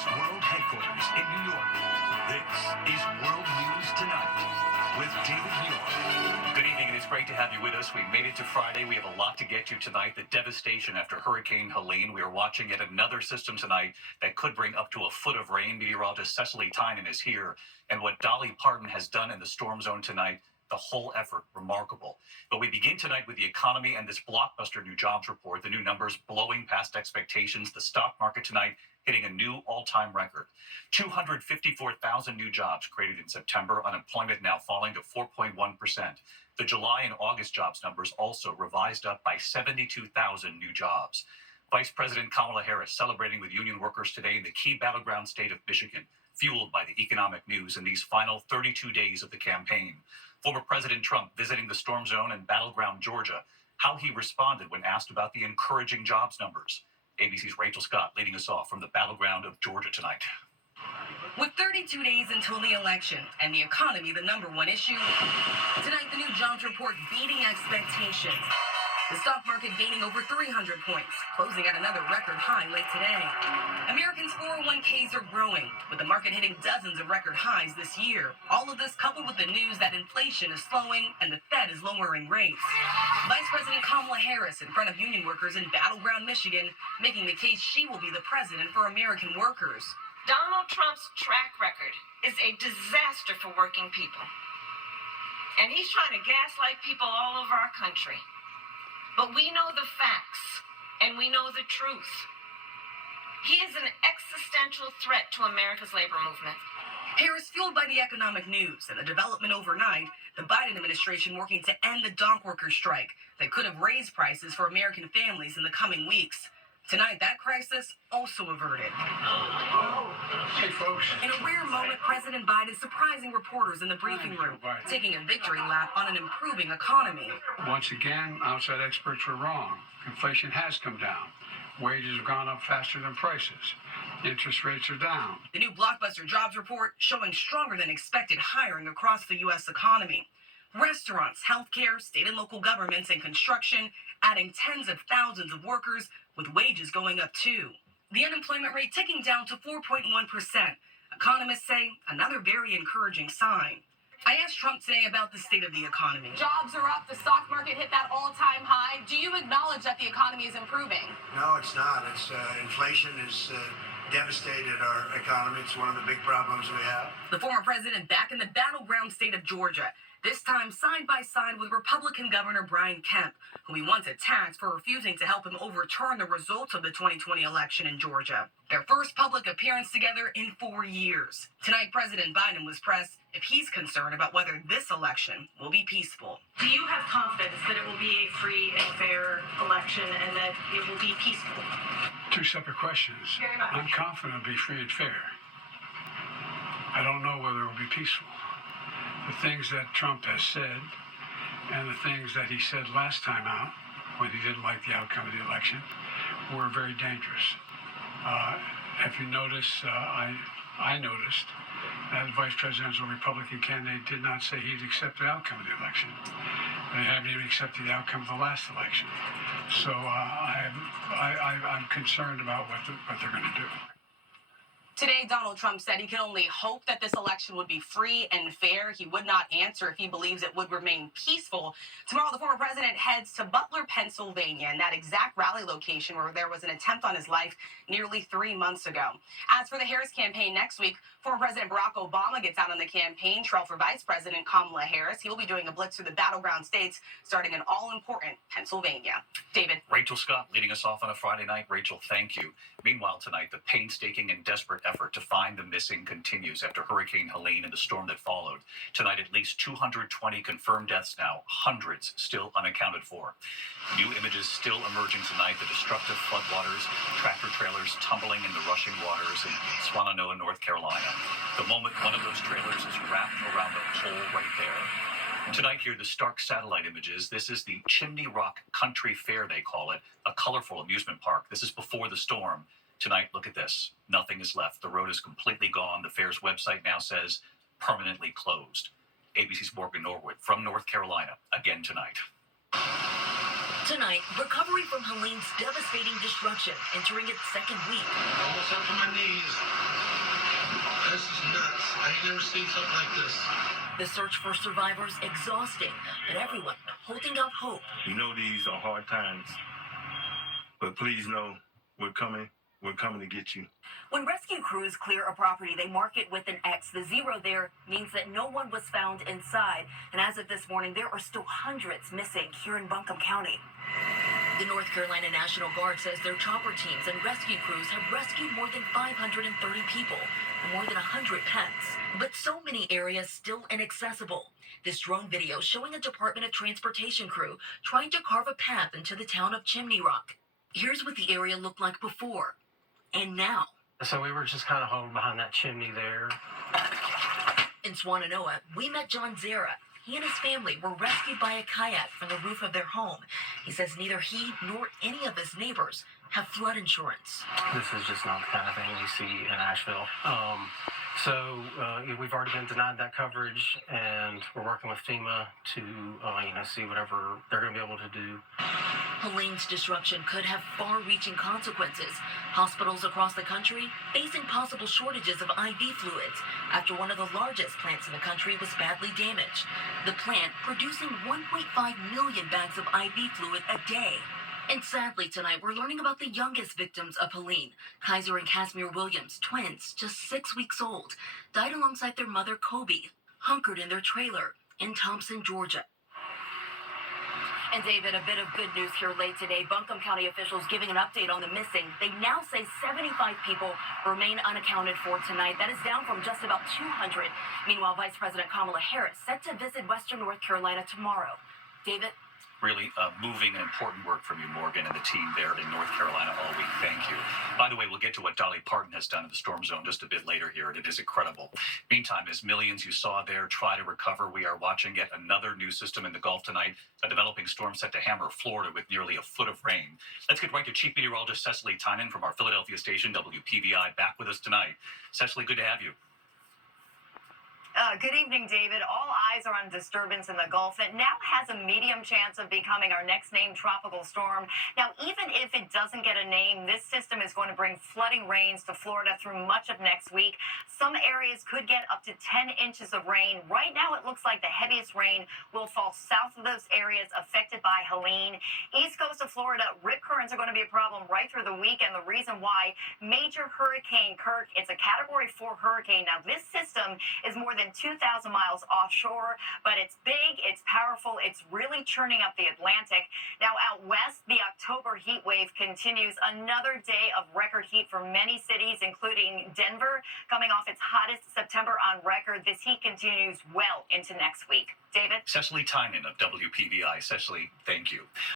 Fox World Headquarters in New York. This is World News Tonight with David Muir. Good evening, and it's great to have you with us. We made it to Friday. We have a lot to get to tonight. The devastation after Hurricane Helene. We are watching yet another system tonight that could bring up to a foot of rain. Meteorologist Cecily Tynan is here. And what Dolly Parton has done in the storm zone tonight, the whole effort, remarkable. But we begin tonight with the economy and this blockbuster new jobs report. The new numbers blowing past expectations. The stock market tonight hitting a new all-time record. 254,000 new jobs created in September. Unemployment now falling to 4.1%. The July and August jobs numbers also revised up by 72,000 new jobs. Vice President Kamala Harris celebrating with union workers today in the key battleground state of Michigan, fueled by the economic news in these final 32 days of the campaign. Former President Trump visiting the storm zone in battleground Georgia, how he responded when asked about the encouraging jobs numbers. ABC's Rachel Scott leading us off from the battleground of Georgia tonight. With 32 days until the election and the economy the number one issue, tonight the new jobs report beating expectations. The stock market gaining over 300 points, closing at another record high late today. Americans' 401ks are growing, with the market hitting dozens of record highs this year. All of this coupled with the news that inflation is slowing and the Fed is lowering rates. Vice President Kamala Harris in front of union workers in battleground Michigan, making the case she will be the president for American workers. Donald Trump's track record is a disaster for working people. And he's trying to gaslight people all over our country. But we know the facts, and we know the truth. He is an existential threat to America's labor movement. Harris fueled by the economic news and the development overnight, the Biden administration working to end the dock workers' strike that could have raised prices for American families in the coming weeks. Tonight, that crisis also averted. Hey, folks. In a rare moment, President Biden surprising reporters in the briefing room, taking a victory lap on an improving economy. Once again, outside experts were wrong. Inflation has come down. Wages have gone up faster than prices. Interest rates are down. The new blockbuster jobs report showing stronger than expected hiring across the U.S. economy. Restaurants, healthcare, state and local governments, and construction adding tens of thousands of workers with wages going up too. The unemployment rate ticking down to 4.1%. Economists say another very encouraging sign. I asked Trump today about the state of the economy. Jobs are up. The stock market hit that all-time high. Do you acknowledge that the economy is improving? No, it's not. Inflation is devastated our economy. It's one of the big problems we have. The former president back in the battleground state of Georgia, this time side by side with Republican Governor Brian Kemp, who he once attacked for refusing to help him overturn the results of the 2020 election in Georgia. Their first public appearance together in 4 years. Tonight, President Biden was pressed if he's concerned about whether this election will be peaceful. Do you have confidence that it will be a free and fair election and that it will be peaceful? Two separate questions. Very much. I'm confident it'll be free and fair. I don't know whether it will be peaceful. The things that Trump has said and the things that he said last time out when he didn't like the outcome of the election were very dangerous. If you notice, I noticed that the vice presidential Republican candidate did not say he'd accept the outcome of the election. They haven't even accepted the outcome of the last election. So I'm concerned about what they're going to do. Today, Donald Trump said he can only hope that this election would be free and fair. He would not answer if he believes it would remain peaceful. Tomorrow, the former president heads to Butler, Pennsylvania, and that exact rally location where there was an attempt on his life nearly 3 months ago. As for the Harris campaign next week, former President Barack Obama gets out on the campaign trail for Vice President Kamala Harris. He will be doing a blitz through the battleground states, starting in all-important Pennsylvania. David. Rachel Scott leading us off on a Friday night. Rachel, thank you. Meanwhile, tonight, the painstaking and desperate effort to find the missing continues after Hurricane Helene and the storm that followed. Tonight, at least 220 confirmed deaths now, hundreds still unaccounted for. New images still emerging tonight, the destructive floodwaters, tractor trailers tumbling in the rushing waters in Swannanoa, North Carolina. The moment one of those trailers is wrapped around a pole right there. Tonight here, the stark satellite images. This is the Chimney Rock Country Fair, they call it, a colorful amusement park. This is before the storm. Tonight, look at this. Nothing is left. The road is completely gone. The fair's website now says permanently closed. ABC's Morgan Norwood from North Carolina, again tonight. Tonight, recovery from Helene's devastating destruction entering its second week. Almost up to my knees. This is nuts. I ain't never seen something like this. The search for survivors exhausting, but everyone holding out hope. You know these are hard times, but please know we're coming. We're coming to get you. When rescue crews clear a property, they mark it with an X. The zero there means that no one was found inside. And as of this morning, there are still hundreds missing here in Buncombe County. The North Carolina National Guard says their chopper teams and rescue crews have rescued more than 530 people and more than 100 pets. But so many areas still inaccessible. This drone video showing a Department of Transportation crew trying to carve a path into the town of Chimney Rock. Here's what the area looked like before and now. So we were just kind of huddled behind that chimney there. In Swannanoa, we met John Zera. He and his family were rescued by a kayak from the roof of their home. He says neither he nor any of his neighbors have flood insurance. This is just not the kind of thing you see in Asheville. We've already been denied that coverage, and we're working with FEMA to see whatever they're going to be able to do. Helene's disruption could have far-reaching consequences. Hospitals across the country facing possible shortages of IV fluids after one of the largest plants in the country was badly damaged. The plant producing 1.5 million bags of IV fluid a day. And sadly tonight, we're learning about the youngest victims of Helene. Kaiser and Casimir Williams, twins, just 6 weeks old, died alongside their mother, Kobe, hunkered in their trailer in Thompson, Georgia. And David, a bit of good news here late today. Buncombe County officials giving an update on the missing. They now say 75 people remain unaccounted for tonight. That is down from just about 200. Meanwhile, Vice President Kamala Harris set to visit Western North Carolina tomorrow. David? Really moving and important work from you, Morgan, and the team there in North Carolina all week. Thank you. By the way, we'll get to what Dolly Parton has done in the storm zone just a bit later here, and it is incredible. Meantime, as millions you saw there try to recover, we are watching yet another new system in the Gulf tonight, a developing storm set to hammer Florida with nearly a foot of rain. Let's get right to Chief Meteorologist Cecily Tynan from our Philadelphia station, WPVI, back with us tonight. Cecily, good to have you. Good evening, David. All eyes are on disturbance in the Gulf. It now has a medium chance of becoming our next named tropical storm. Now, even if it doesn't get a name, this system is going to bring flooding rains to Florida through much of next week. Some areas could get up to 10 inches of rain. Right now, it looks like the heaviest rain will fall south of those areas affected by Helene. East coast of Florida, rip currents are going to be a problem right through the week, and the reason why, Major Hurricane Kirk, it's a Category 4 hurricane. Now, this system is more than 2,000 miles offshore, but it's big, it's powerful, it's really churning up the Atlantic. Now out west, the October heat wave continues. Another day of record heat for many cities, including Denver, coming off its hottest September on record. This heat continues well into next week. David? Cecily Tynan of WPVI. Cecily, thank you.